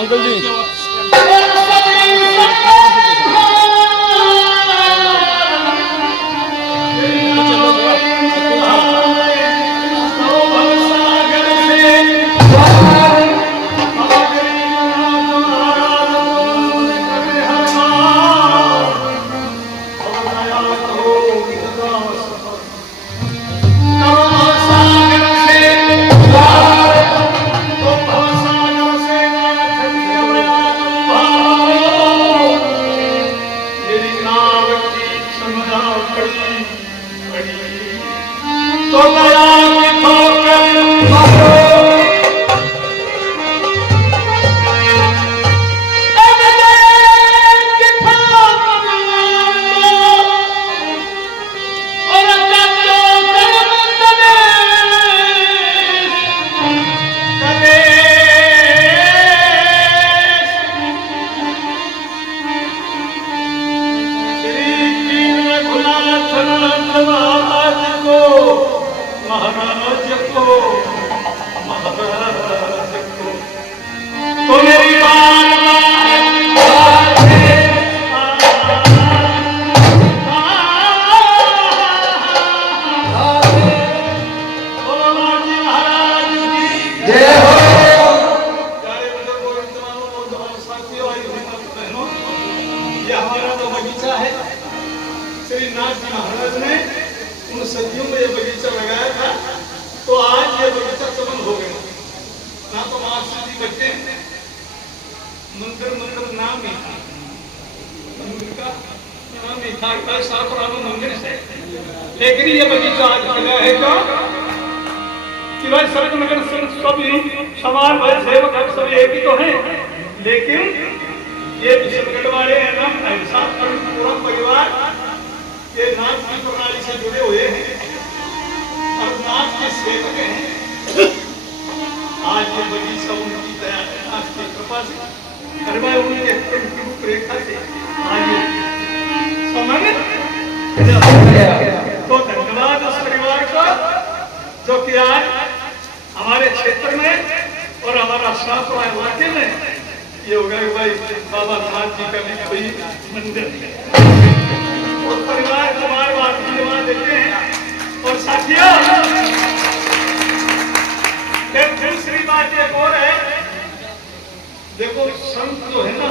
Uncle जी लेकिन ये बगीचा आज लगा है क्या कि भाई सर्ग नगर सभी समान भाई सेवक सभी एक ही तो हैं, लेकिन ये विशेषगढ़ वाले हैं ना ऐसा पूरा परिवार ये नाथ की प्रणाली से जुड़े हुए हैं और नाथ के सेवक हैं। आज ये बगीचा उनकी दया नाथ की कृपा से अरे भाई उनके रूपरेखा से आज समझ तो धन्यवाद उस परिवार का जो कि आज हमारे क्षेत्र में और हमारा शाहपुरा इलाके में ये हो गया भाई बाबा नाथ जी का भी कोई मंदिर है। उस परिवार को बार बार धन्यवाद देते हैं। और साथियों दूसरी बात एक और है, देखो संत जो है ना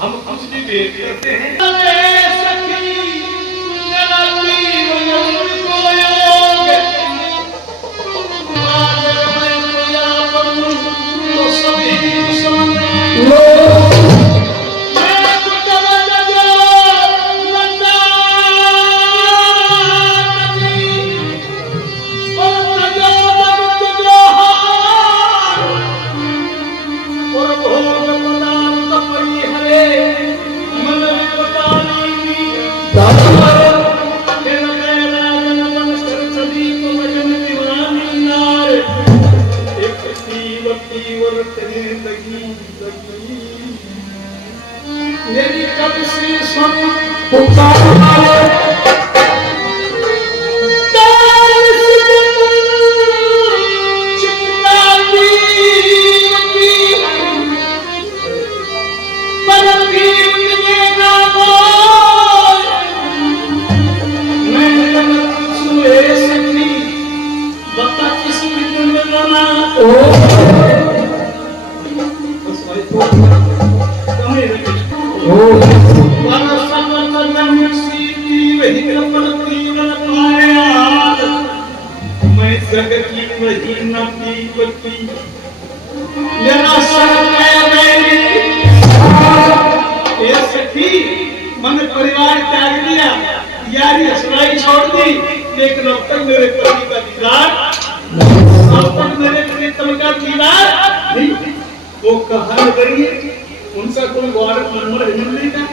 हम कुछ भी भेद करते हैं मेरी कब से सुन पुकार मन परिवार त्याग दिया, यारी हसनाई छोड़ दी, लेकिन अब तक मेरे पति का दीदार अब तक मेरे प्रीतम का दीदार नहीं। वो कहाँ गई, उनका कोई वारक नंबर नहीं का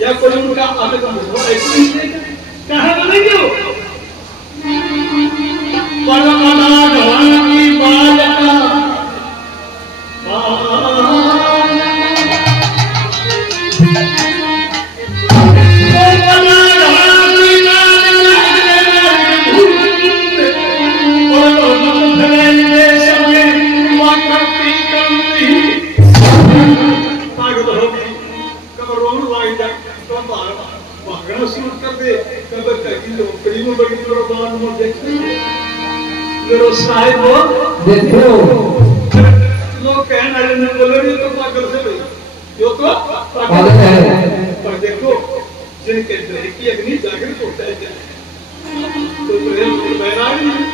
या कोई उनका आदत नहीं कहाँ बनेगी वो की बालका में बड़ी कुर्बान में देखते मेरे साहिब हो देखो लोग कहने वाले ने बोले ये तो पागल से भाई यो तो पागल है पर देखो जिनके हृदय की अग्नि जागृत होता है तो प्रेम से बैराग नहीं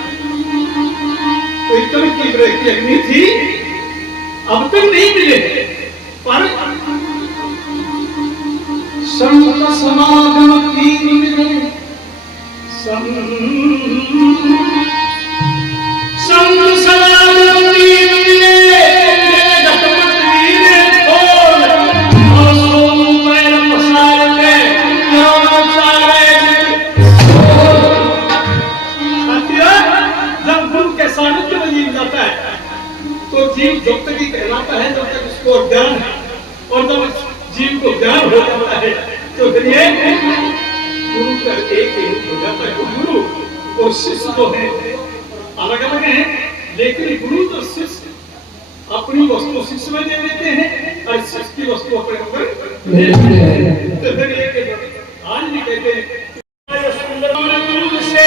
तो इतनी की हृदय की अग्नि थी अब तक नहीं मिले पर संत समागम तीन मिले संत समागम तीन मिले जगमत वीरे खोल और सोम पैर पसार के नाम सारे साथियों जब गुरु के सानिध्य में जीव जाता है तो जीव जब तक ही कहलाता है जब तक उसको ज्ञान है और जब जीव को ज्ञान हो जाता है तो फिर ये गुरु का एक ही रूप हो जाता है। गुरु और शिष्य जो है अलग अलग हैं लेकिन गुरु तो शिष्य अपनी वस्तु शिष्य में दे देते हैं और शिष्य की वस्तु अपने ऊपर ले लेते हैं। तो फिर ये आज भी कहते हैं सुंदर गुरु से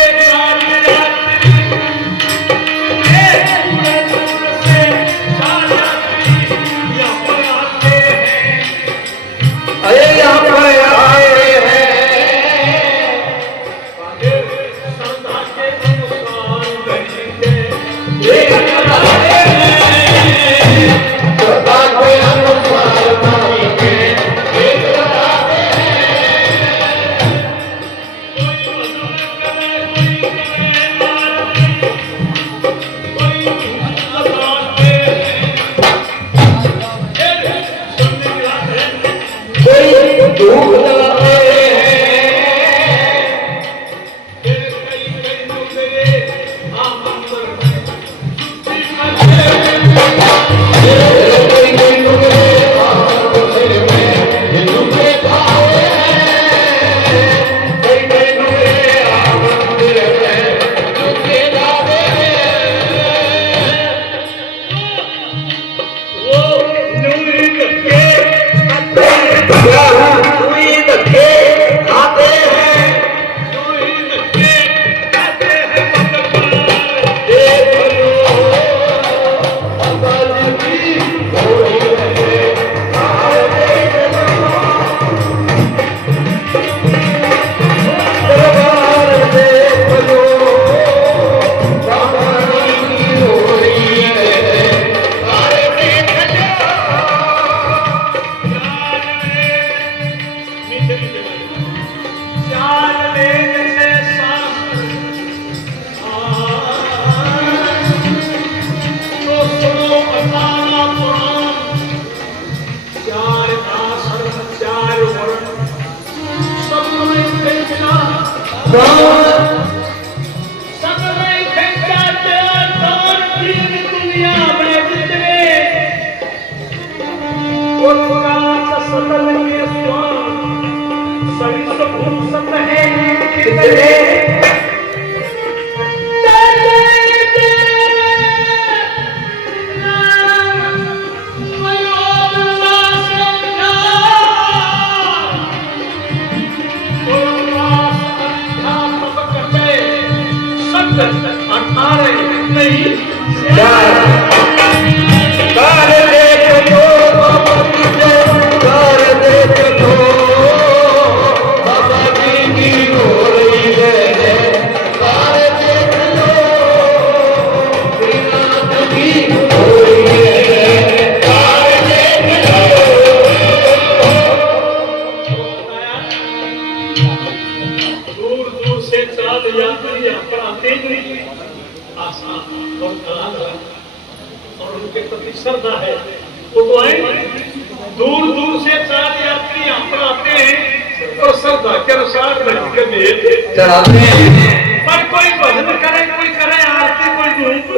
पर कोई भजन करे कोई करे आरती कोई धूप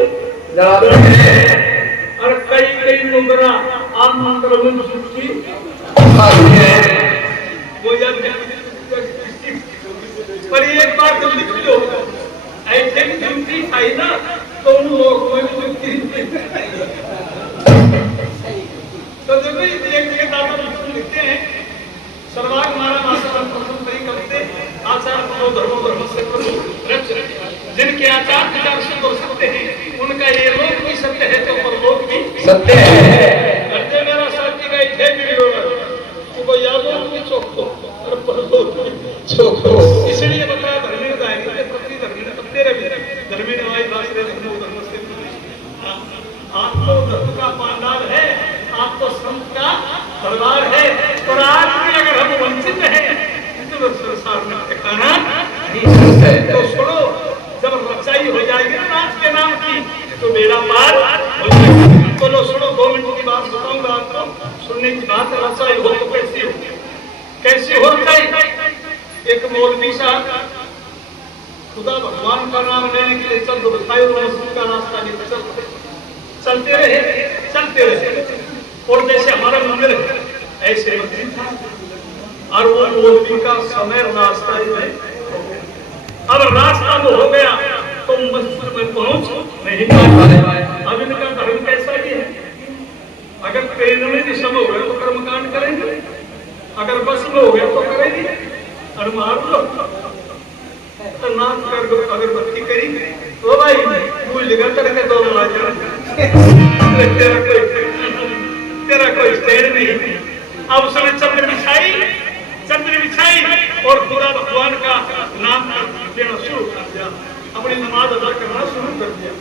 और कई मुंगरा आम मंत्र में सुखी वो जब पर एक बात जल्दी लो ऐसे भी धमकी आई ना तो उन लोग में भी तो जब एक दादा लिखते हैं सर्वाग हमारा माता प्रसन्न नहीं करते आचार करो धर्मो धर्म से करो रक्ष। जिनके आचार विचार से तो सत्य है, उनका ये लोक भी सत्य है तो परलोक भी सत्य है। अरे मेरा साथी का थे वीडियो तो यादों भी चौको और परलोक भी चौको। इसलिए बताया धर्मी दायरी के प्रति धर्मी पत्ते रवि धर्मी नवाई भाषा धर्मो धर्म से। आप तो धर्म का पांडाल है, आप तो संत का दरबार है, और आज भी अगर हम वंचित हैं तो संसार में ठिकाना नहीं। तो सुनो, जब रचाई हो जाएगी ना नाच के नाम की तो बेड़ा पार हो जाएगा। तो लो सुनो, 2 मिनट की बात बताऊंगा आपको, सुनने की बात। रचाई हो तो कैसी हो, कैसी हो रचाई? एक मौलवी साहब खुदा भगवान का नाम लेने के लिए चल दो का रास्ता नहीं चलते रहे और जैसे हमारा मंदिर है ऐसे मंदिर था, और वो मौलवी का समय रास्ता ही नहीं। अब रास्ता वो हो गया तो मस्जिद में पहुंच नहीं पाए। अब इनका धर्म कैसा ही है, अगर ट्रेन में दिशा में हो गया तो कर्मकांड करेंगे, अगर बस में हो गया तो करेंगे, और मार लो तो नाच कर दो, अगरबत्ती करेंगे तो भाई भूल जगह करके दो तेरा कोई स्टैंड नहीं। अब उसने चंद्र बिछाई और पूरा भगवान का नाम देना शुरू कर दिया, अपनी नमाज अदा करना शुरू कर दिया।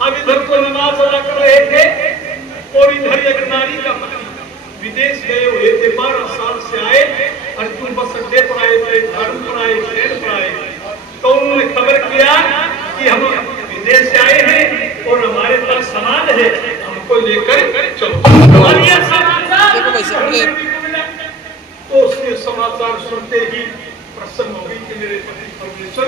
अब इधर को नमाज अदा कर रहे थे और इधर एक नारी का पति विदेश गए हुए थे, 12 साल से आए, और तुम बस अड्डे पर आए, प्लेटफार्म पर आए, ट्रेन पर आए, तो उन्होंने खबर किया कि हम विदेश से आए हैं और हमारे पास सामान है, हमको लेकर चलो। और ये समाचार तो उसने समाचार सुनते ही प्रसन्न हो गई कि मेरे पति परमेश्वर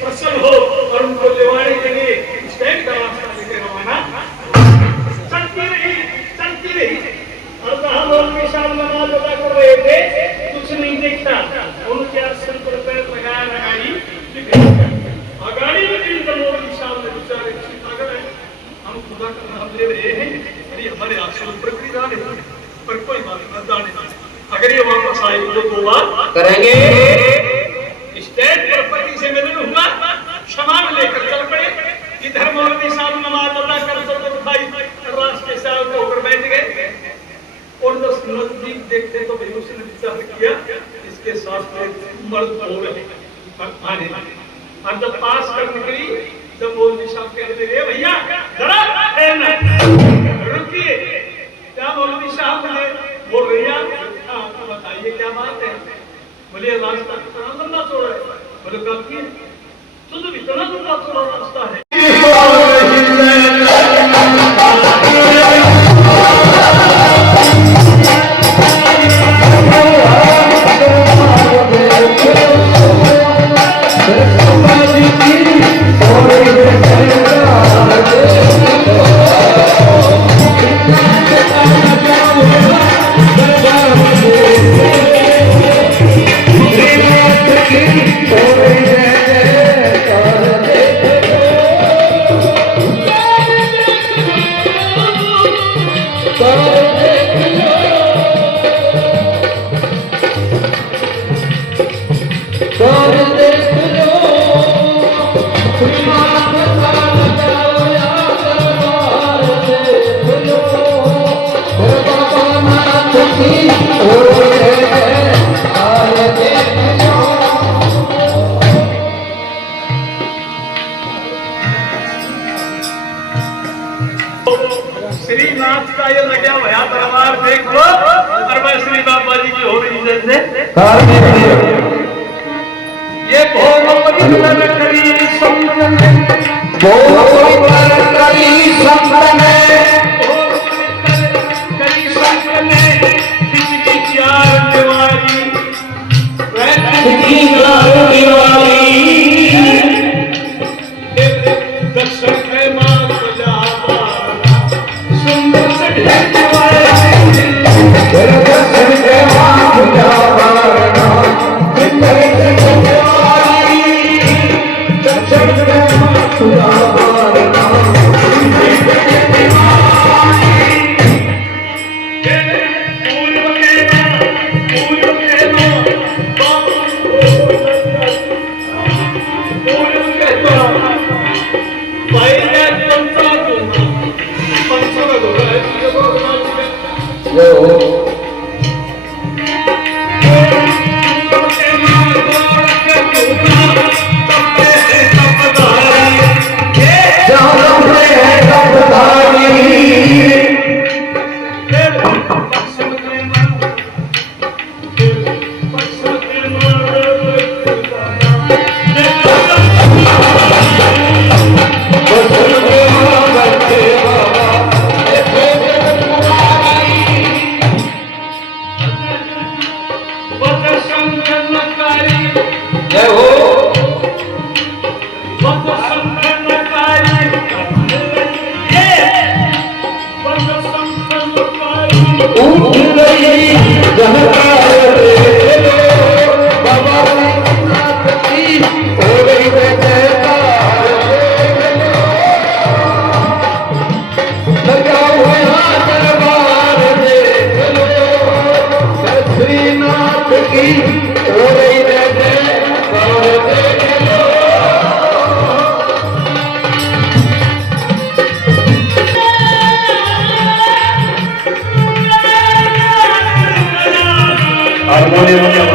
प्रसन्न हो, और उनको लेवाने के लिए स्टैंड का रास्ता लेकर रवाना। चलती रही और कहा मौलवी साहब नमाज अदा कर रहे थे, कुछ नहीं देखता, उनके आसन पर पैर लगाई अगाड़ी में मौलवी साहब ने बेचारे हम खुदा का नाम ले रहे हैं, अरे हमारे आसन पर भी जाने, पर कोई बात न जाने, अगर ये वापस आए तो 2 बार करेंगे। स्टेज पर पति से मिलन हुआ, सामान लेकर चल पड़े। इधर मौलवी साहब नमाज अदा कर उठाई, रास्ते से होकर बैठ गए, और जब नजदीक देखते तो भाई उसने विचार किया इसके साथ में मर्द हो रहे आने, और जब पास कर निकली जब मौलवी साहब कहने लगे भैया जरा रुकिए, क्या मौलवी साहब ने बोल रही है, तो बताइए क्या बात है? बोले रास्ता कितना लंबा चौड़ा है, बोले काफी है, तो जब इतना लंबा चौड़ा रास्ता है श्रीनाथ का ये लगा भया दरबार देख लो, दरबार श्री बाबा जी की हो रही जैसे ये भोगवती करी संतन हारमोनियम